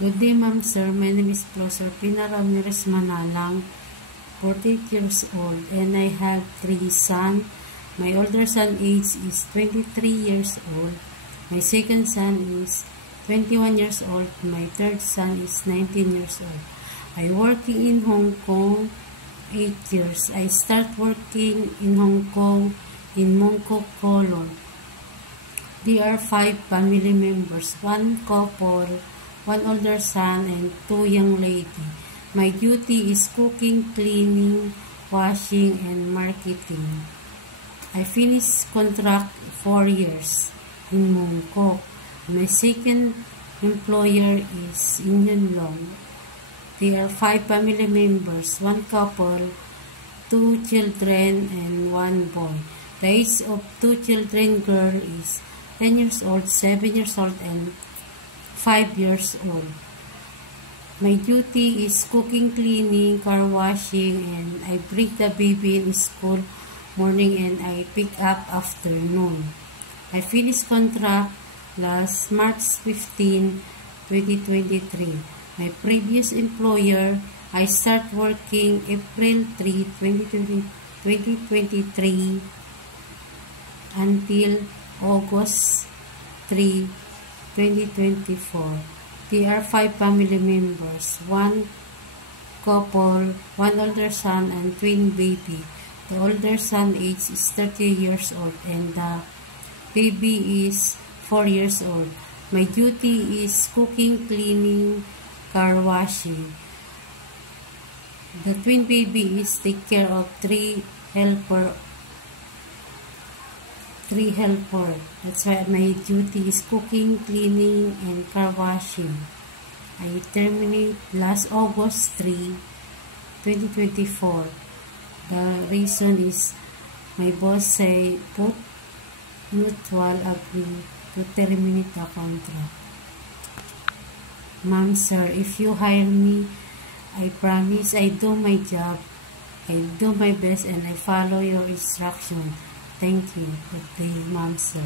Good day, ma'am, sir. My name is Professor Pina Ramirez Manalang, 48 years old, and I have 3 sons. My older son age is 23 years old. My second son is 21 years old. My third son is 19 years old. I working in Hong Kong 8 years. I start working in Hong Kong in Mong Kok Kolon. There are 5 family members, 1 couple, 1 older son, and 2 young ladies. My duty is cooking, cleaning, washing, and marketing. I finished contract 4 years in Mong Kok. My second employer is in Yuen Long. There are 5 family members, 1 couple, 2 children, and 1 boy. The age of 2 children girl is 10 years old, 7 years old, and 5 years old. My duty is cooking, cleaning, car washing, and I bring the baby in school morning and I pick up afternoon. I finished contract last March 15, 2023. My previous employer, I start working April 3, 2023 until August 3, 2024. There are 5 family members, 1 couple, 1 older son, and twin baby. The older son age is 30 years old and the baby is 4 years old. My duty is cooking, cleaning, car washing. The twin baby is take care of 3 helper. That's why my duty is cooking, cleaning, and car washing. I terminate last August 3, 2024. The reason is my boss say put mutual agree to terminate the contract. Ma'am, sir, if you hire me, I promise I do my job. I do my best and I follow your instruction. Thank you. Good day, ma'am, sir.